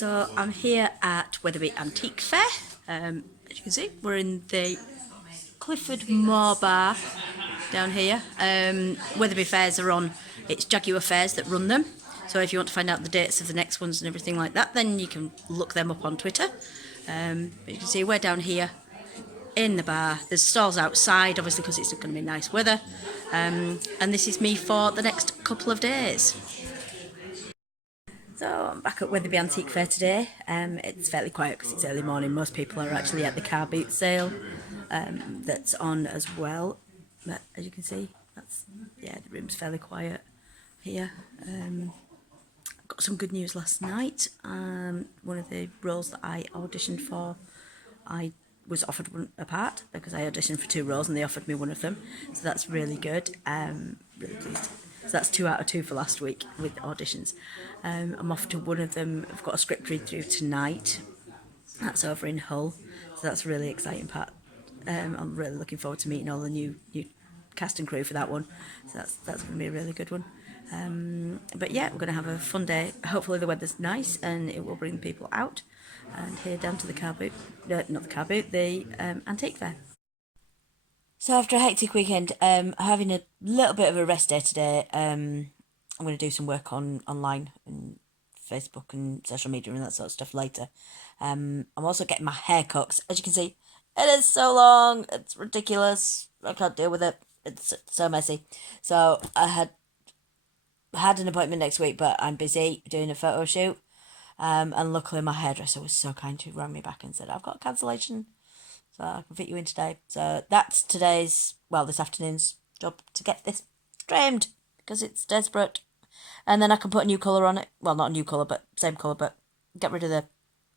So I'm here at Wetherby Antique Fair. As you can see, we're in the Clifford Moor Bar down here. Wetherby Fairs are on, it's Jaguar Fairs that run them. So if you want to find out the dates of the next ones and everything like that, then you can look them up on Twitter. But you can see we're down here in the bar. There's stalls outside, obviously, because it's going to be nice weather. And this is me for the next couple of days. So I'm back at Wetherby Antique Fair today. It's fairly quiet because it's early morning. Most people are actually at the car boot sale that's on as well. But as you can see, the room's fairly quiet here. Got some good news last night. One of the roles that I auditioned for, I was offered a part because I auditioned for 2 roles and they offered me one of them. So that's really good. Really pleased. So that's 2 out of 2 for last week with auditions. I'm off to one of them. I've got a script read through tonight. That's over in Hull. So that's a really exciting part. I'm really looking forward to meeting all the new cast and crew for that one. So that's going to be a really good one. But yeah, we're going to have a fun day. Hopefully the weather's nice and it will bring people out and here down to the car boot, not the car boot, the antique fair. So after a hectic weekend, having a little bit of a rest day today. I'm going to do some work online and Facebook and social media and that sort of stuff later. I'm also getting my hair cut. As you can see, it is so long. It's ridiculous. I can't deal with it. It's so messy. So I had an appointment next week, but I'm busy doing a photo shoot. And luckily my hairdresser was so kind to rang me back and said, I've got a cancellation, so I can fit you in today. So that's this afternoon's job, to get this trimmed, because it's desperate. And then I can put a new colour on it. Well, not a new colour, but same colour, but get rid of the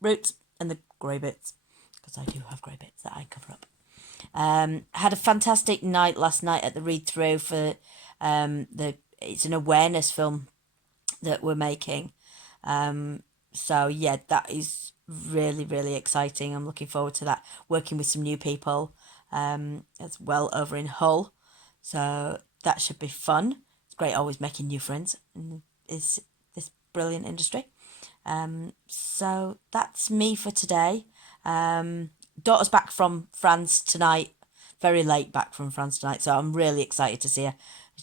roots and the grey bits, because I do have grey bits that I cover up. Had a fantastic night last night at the read-through for it's an awareness film that we're making. So yeah, that is really, really exciting. I'm looking forward to that, working with some new people as well over in Hull. So that should be fun. It's great always making new friends in this brilliant industry. So that's me for today. Daughter's back from France tonight, very late back from France tonight, so I'm really excited to see her.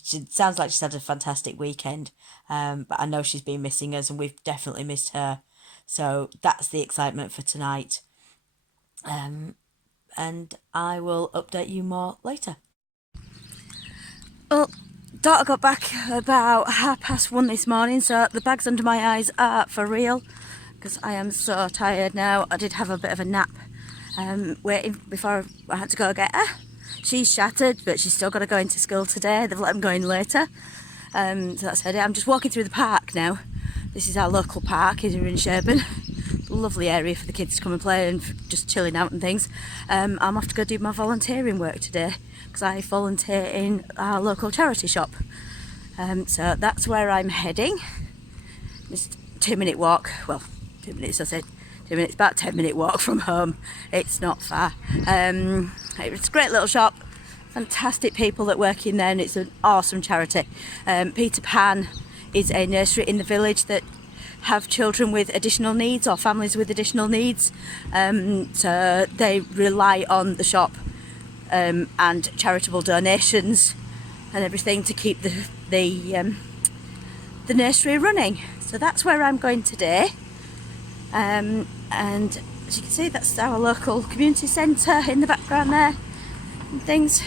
She sounds like she's had a fantastic weekend, but I know she's been missing us and we've definitely missed her. So that's the excitement for tonight. And I will update you more later. Well, daughter got back about 1:30 this morning, so the bags under my eyes are for real, because I am so tired now. I did have a bit of a nap waiting before I had to go get her. She's shattered, but she's still got to go into school today. They've let them go in later. So that's her day. I'm just walking through the park now. This is our local park here in Sherburn. Lovely area for the kids to come and play and just chilling out and things. I'm off to go do my volunteering work today, because I volunteer in our local charity shop. So that's where I'm heading. Just a 2-minute walk. Well, 2 minutes, I said. 2 minutes, about 10-minute walk from home. It's not far. It's a great little shop, fantastic people that work in there, and it's an awesome charity. Peter Pan is a nursery in the village that have children with additional needs or families with additional needs. So they rely on the shop and charitable donations and everything to keep the nursery running. So that's where I'm going today. And as you can see, that's our local community centre in the background there and things.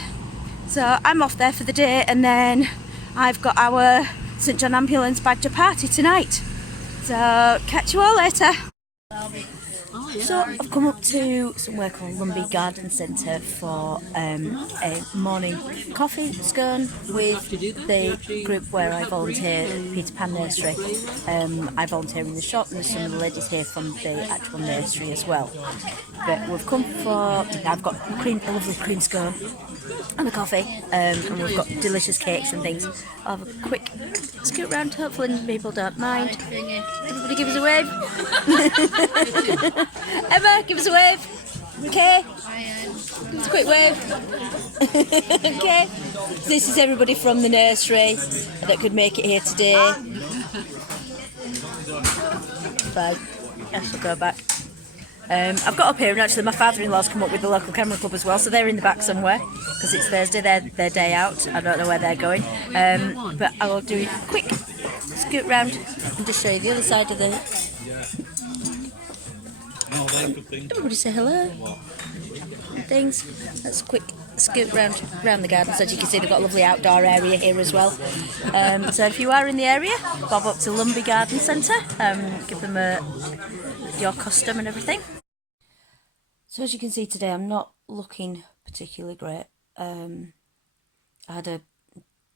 So I'm off there for the day, and then I've got our St John Ambulance Badger party tonight. So catch you all later. So I've come up to somewhere called Lumby Garden Centre for a morning coffee scone with the group where I volunteer, Peter Pan Nursery. I volunteer in the shop, and there's some of the ladies here from the actual nursery as well. But we've come for, I've got a lovely cream scone and a coffee, and we've got delicious cakes and things. I'll have a quick scoot round, hopefully people don't mind. Everybody give us a wave. Emma, give us a wave. Okay. Give us a quick wave. Okay. So this is everybody from the nursery that could make it here today. Bye. Yes, we'll go back. I've got up here, and actually my father-in-law's come up with the local camera club as well, so they're in the back somewhere because it's Thursday, their day out. I don't know where they're going, but I will do a quick scoot round and just show you the other side of the... Everybody say hello. Things. Let's quick scoot round the garden. So as you can see, they've got a lovely outdoor area here as well. So if you are in the area, bob up to Lumby Garden Centre, give them your custom and everything. So as you can see today, I'm not looking particularly great. I had a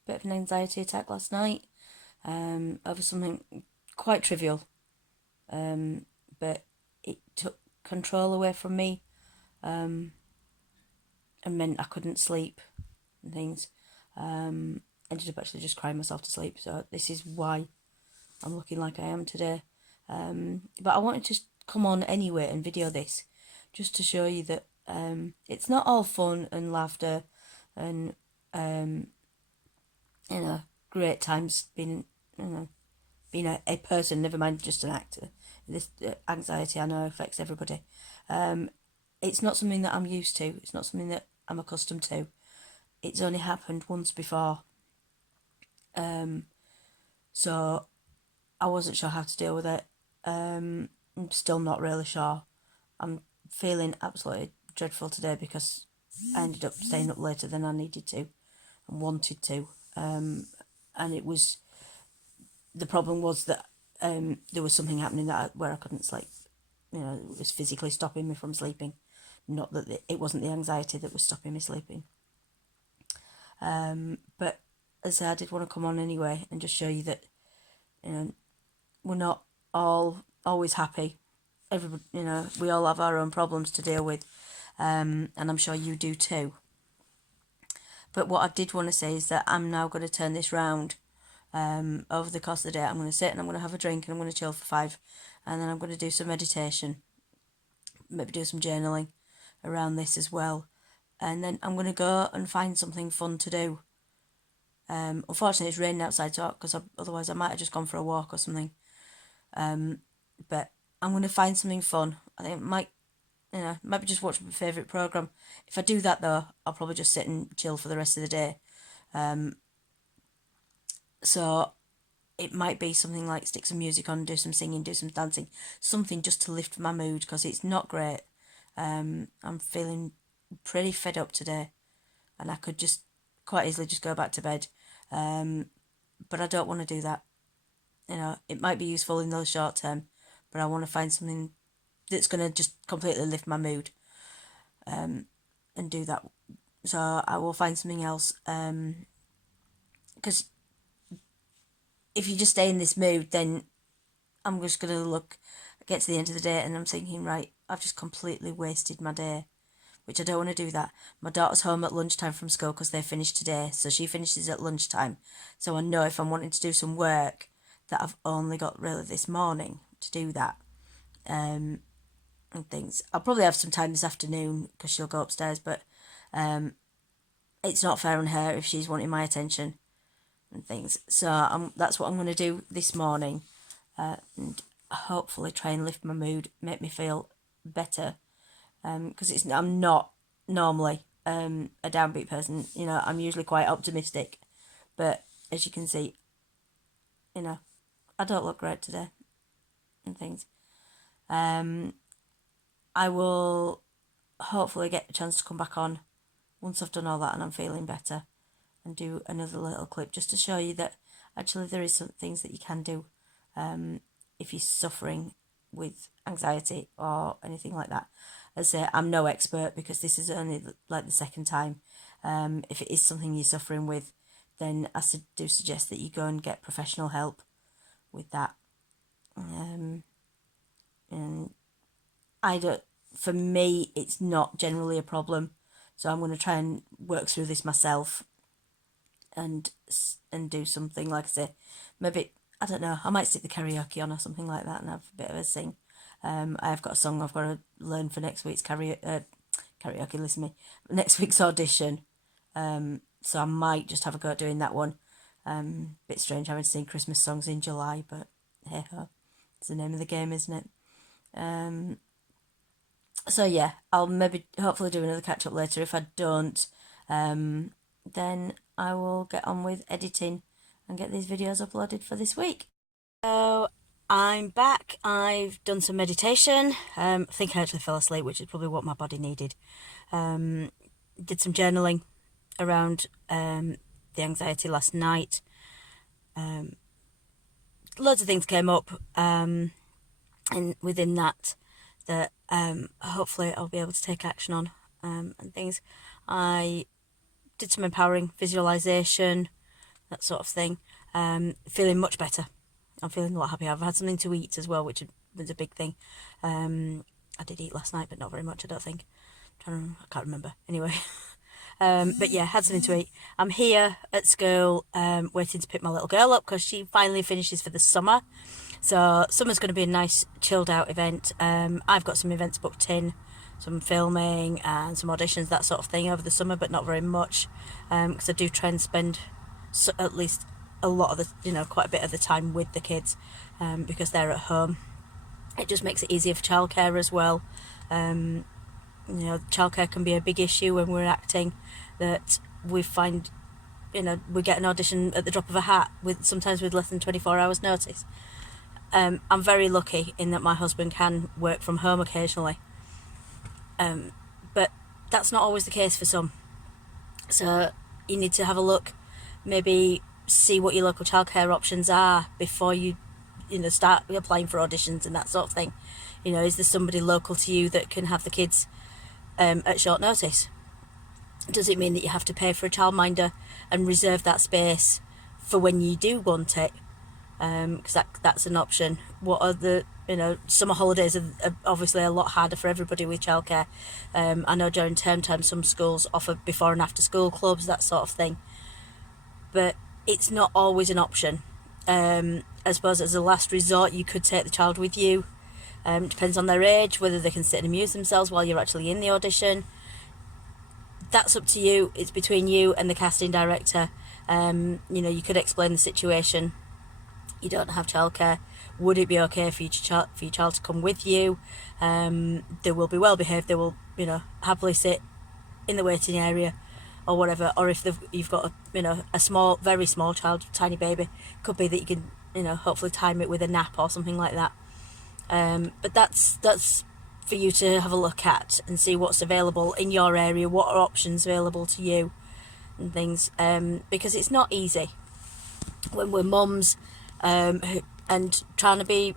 bit of an anxiety attack last night over something quite trivial, but it took control away from me and meant I couldn't sleep and things. Ended up actually just crying myself to sleep, so this is why I'm looking like I am today. But I wanted to come on anyway and video this just to show you that it's not all fun and laughter and great times being being a person, never mind just an actor. This anxiety, I know, affects everybody. It's not something that I'm used to. It's not something that I'm accustomed to. It's only happened once before. So I wasn't sure how to deal with it. I'm still not really sure. I'm feeling absolutely dreadful today because I ended up staying up later than I needed to and wanted to. And it was, the problem was that there was something happening where I couldn't sleep. It was physically stopping me from sleeping. Not that it wasn't the anxiety that was stopping me sleeping. But as I said, I did want to come on anyway and just show you that, we're not all always happy. Everybody, we all have our own problems to deal with, and I'm sure you do too. But what I did want to say is that I'm now going to turn this round. Over the course of the day, I'm going to sit and I'm going to have a drink and I'm going to chill for 5, and then I'm going to do some meditation, maybe do some journaling around this as well, and then I'm going to go and find something fun to do. Unfortunately, it's raining outside, so because otherwise I might have just gone for a walk or something. But I'm going to find something fun. I think it might be just watch my favourite programme. If I do that though, I'll probably just sit and chill for the rest of the day. So it might be something like stick some music on, do some singing, do some dancing, something just to lift my mood because it's not great. I'm feeling pretty fed up today and I could just quite easily just go back to bed. But I don't want to do that. It might be useful in the short term, but I want to find something that's going to just completely lift my mood and do that. So I will find something else because if you just stay in this mood, then I'm just going to get to the end of the day and I'm thinking, right, I've just completely wasted my day, which I don't want to do that. My daughter's home at lunchtime from school because they finished today, so she finishes at lunchtime. So I know if I'm wanting to do some work that I've only got really this morning to do that. And things. I'll probably have some time this afternoon because she'll go upstairs, but it's not fair on her if she's wanting my attention and things. So that's what I'm going to do this morning, and hopefully try and lift my mood, make me feel better. Because I'm not normally a downbeat person. I'm usually quite optimistic, but as you can see, I don't look great today and things. I will hopefully get a chance to come back on once I've done all that and I'm feeling better and do another little clip just to show you that actually there is some things that you can do if you're suffering with anxiety or anything like that. As I say, I'm no expert because this is only like the second time. If it is something you're suffering with, then I do suggest that you go and get professional help with that. And for me, it's not generally a problem, so I'm going to try and work through this myself and do something, like I say, maybe, I don't know, I might stick the karaoke on or something like that and have a bit of a sing. I've got a song I've got to learn for next week's karaoke, listen to me, next week's audition, so I might just have a go at doing that one. Bit strange having to sing Christmas songs in July, but hey ho, it's the name of the game, isn't it? So yeah, I'll maybe hopefully do another catch up later. If I don't, then I will get on with editing and get these videos uploaded for this week. So I'm back. I've done some meditation. I think I actually fell asleep, which is probably what my body needed. Did some journaling around the anxiety last night. Loads of things came up, and within that hopefully I'll be able to take action on, and things. I did some empowering visualization, that sort of thing. Feeling much better. I'm feeling a lot happier. I've had something to eat as well, which was a big thing. I did eat last night, but not very much, I don't think. I can't remember. Anyway. But yeah, had something to eat. I'm here at school, waiting to pick my little girl up because she finally finishes for the summer. So summer's going to be a nice chilled out event. I've got some events booked in, some filming and some auditions, that sort of thing over the summer, but not very much, because I do try and spend at least a lot of the, quite a bit of the time with the kids, because they're at home. It just makes it easier for childcare as well. Childcare can be a big issue when we're acting, that we find, we get an audition at the drop of a hat, sometimes with less than 24 hours notice. I'm very lucky in that my husband can work from home occasionally, but that's not always the case for some. So you need to have a look, maybe see what your local childcare options are before you start applying for auditions and that sort of thing. Is there somebody local to you that can have the kids at short notice? Does it mean that you have to pay for a childminder and reserve that space for when you do want it? Because that's an option. What are the summer holidays are obviously a lot harder for everybody with childcare. I know during term time some schools offer before and after school clubs, that sort of thing, but it's not always an option. I suppose as a last resort you could take the child with you. Depends on their age, whether they can sit and amuse themselves while you're actually in the audition. That's up to you. It's between you and the casting director. You could explain the situation. You don't have childcare. Would it be okay for your child to come with you? They will be well behaved. They will, happily sit in the waiting area, or whatever. Or if you've got a small, very small child, tiny baby, could be that you can, hopefully time it with a nap or something like that. But that's for you to have a look at and see what's available in your area, what are options available to you and things, because it's not easy when we're mums, and trying to be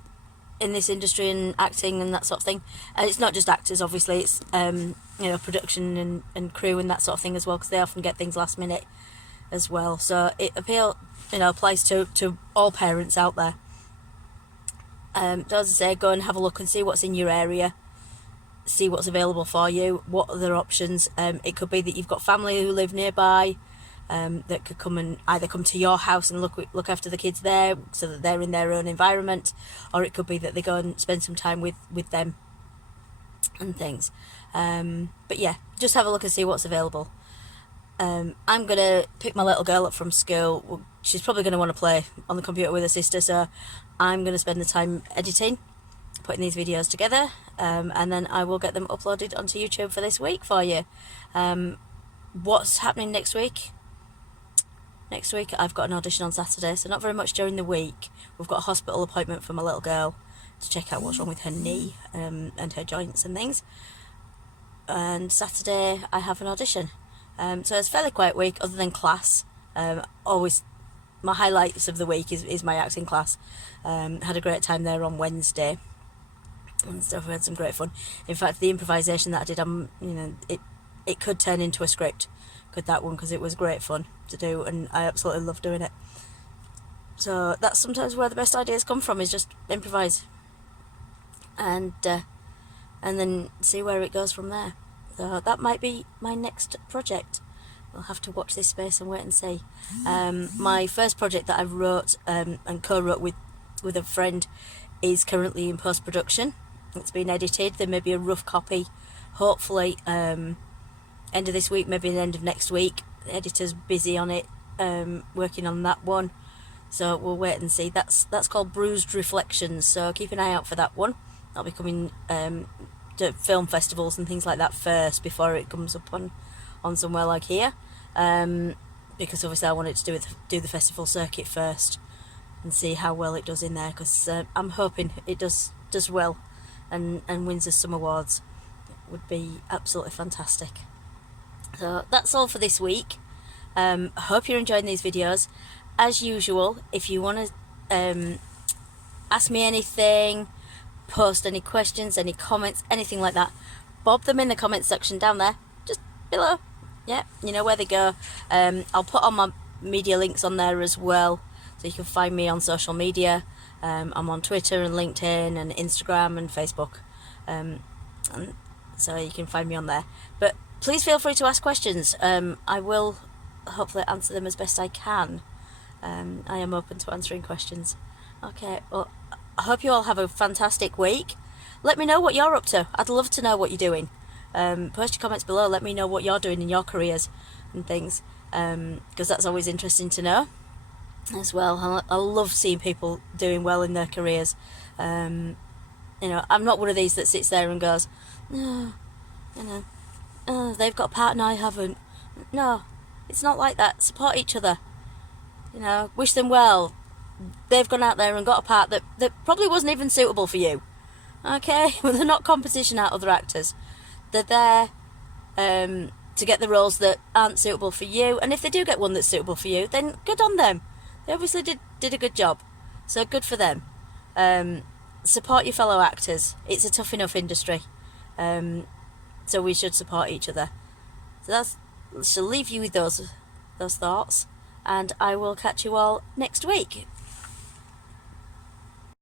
in this industry and acting and that sort of thing. And it's not just actors, obviously, it's production and crew and that sort of thing as well, because they often get things last minute as well. So it applies to all parents out there. So as I say, go and have a look and see what's in your area, see what's available for you, what other options. It could be that you've got family who live nearby, that could come and either come to your house and look after the kids there, so that they're in their own environment, or it could be that they go and spend some time with them and things. But yeah, just have a look and see what's available. I'm going to pick my little girl up from school. She's probably going to want to play on the computer with her sister, so I'm going to spend the time editing, putting these videos together, and then I will get them uploaded onto YouTube for this week for you. What's happening next week? Next week I've got an audition on Saturday, so not very much during the week. We've got a hospital appointment for my little girl to check out what's wrong with her knee, and her joints and things. And Saturday I have an audition. So it's a fairly quiet week other than class. Always my highlights of the week is my acting class. Had a great time there on Wednesday and stuff. We had some great fun. In fact, the improvisation that I did, it could turn into a script, could that one, because it was great fun to do and I absolutely love doing it. So that's sometimes where the best ideas come from, is just improvise and then see where it goes from there. So that might be my next project. We'll have to watch this space and wait and see. My first project that I wrote and co-wrote with a friend is currently in post-production. It's been edited. There may be a rough copy, hopefully end of this week, maybe the end of next week. The editor's busy on it, working on that one. So we'll wait and see. That's called Bruised Reflections, so keep an eye out for that one. I'll be coming to film festivals and things like that first before it comes up on somewhere like here, because obviously I wanted to do the festival circuit first and see how well it does in there, because I'm hoping it does well and wins us some awards. It would be absolutely fantastic. So that's all for this week. I hope you're enjoying these videos. As usual, if you want to ask me anything, post any questions, any comments, anything like that, bob them in the comments section down there, just below. Yeah, you know where they go. I'll put all my media links on there as well, so you can find me on social media. I'm on Twitter and LinkedIn and Instagram and Facebook, and so you can find me on there. But please feel free to ask questions. I will hopefully answer them as best I can. I am open to answering questions. Okay, well, I hope you all have a fantastic week. Let me know what you're up to. I'd love to know what you're doing. Post your comments below. Let me know what you're doing in your careers and things, because that's always interesting to know as well. I love seeing people doing well in their careers. You know, I'm not one of these that sits there and goes, no, you know, oh, they've got a part and I haven't. No, it's not like that. Support each other. You know, wish them well. They've gone out there and got a part that probably wasn't even suitable for you. Okay, well, they're not competition out other actors. They're there to get the roles that aren't suitable for you, and if they do get one that's suitable for you, then good on them. They obviously did a good job, so good for them. Support your fellow actors. It's a tough enough industry, so we should support each other. So shall leave you with those thoughts, and I will catch you all next week.